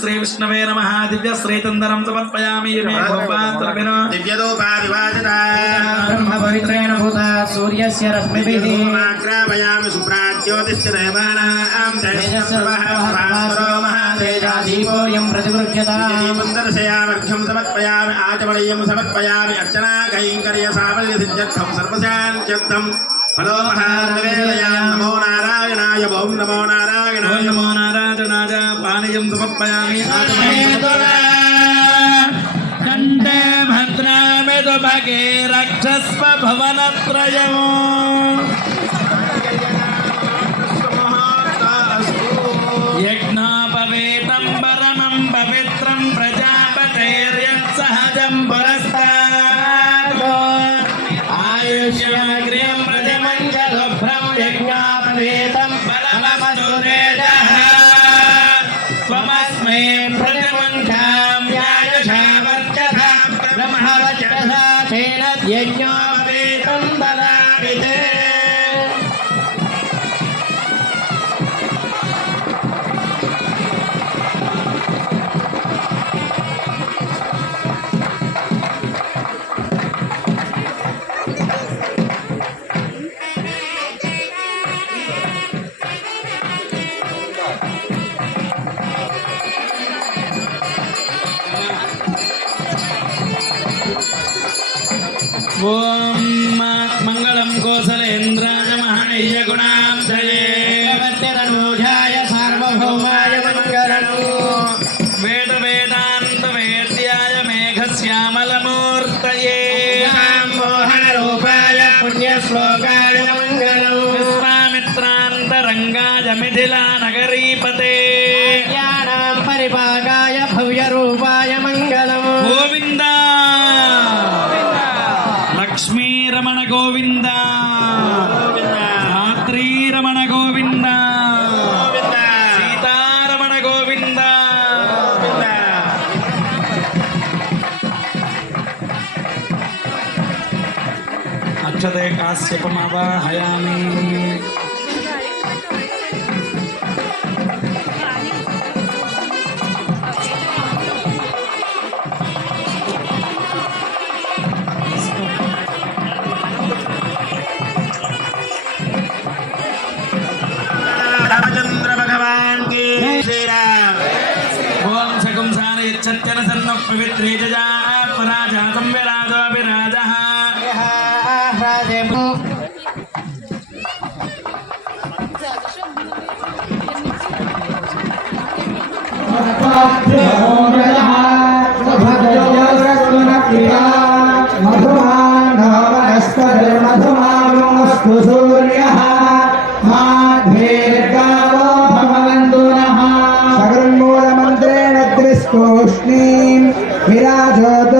श्री विष्णवे नमः दिव्य श्रीतंदरं समर्पयामि मे भोपात्रविनो दिव्यदोपादिवादिता ब्रह्म पवित्रेण भूता सूर्यस्य रश्मिभिः आग्रामयामि सुप्राज्योतिश्च देवानां तेजस्सर्वः महातेजादीपोऽयं प्रतिगृह्यता दीपन्दर्शयामर्घ्यं समर्पयामि आचमनीयं समर्पयामि अर्चना कैङ्कर्य साफल्यसिद्ध्यर्थं सर्वशान्त्यर्थं फलो महानवेदयां नमो नारायणाय ओं नमो नारायणाय नमो नारायणाय पानीयं समर्पयामि कंठे भद्रामि दुभगे रक्षस्व भवनत्रयम् यज्ञोपवीतं परमं पवित्रं प्रजापतेर्यत्सहजं पुरस्तात् आयुष्यमग्र्यं प्रतिमञ्जलभ्रं यज्ञोपवीतं परमस्तुतेजः त्वमस्मै प्रतिमञ्चां यायुषावर्चसा ब्रह्मवर्चसा तेन यज्ञोपवीतं ददामि ते ओम मंगलम कौसलेन्द्राय महानैय गुणांशये वत्तरनूजाय सार्वभौमाय मंगलम् वेद वेदांत वेद्याय मेघश्यामलमूर्तये मोहन रूपाय पुण्यश्लोकाय मंगलम् विश्वामित्रान्तरंगाय मिथिला नगरीपते ज्ञानां परिपाकाय भव्यरूपाय मंगलम् गोविंदा लक्ष्मी रमण गोविंद धात्री रमण गोविंद सीतारमण गोविंद अक्षते काश्यपमावाहयामि रामचंद्र भगवान की श्री राम ओम सकम सार यच्छत्यन सन्न पवित्रे जजा पराजातं विराजो विराजः मधुमानस्तु सूर्यः माध्वेर्गावो भवन्तु नः सकलमूलमन्त्रेण त्रिस्तूष्णीं विराजोतु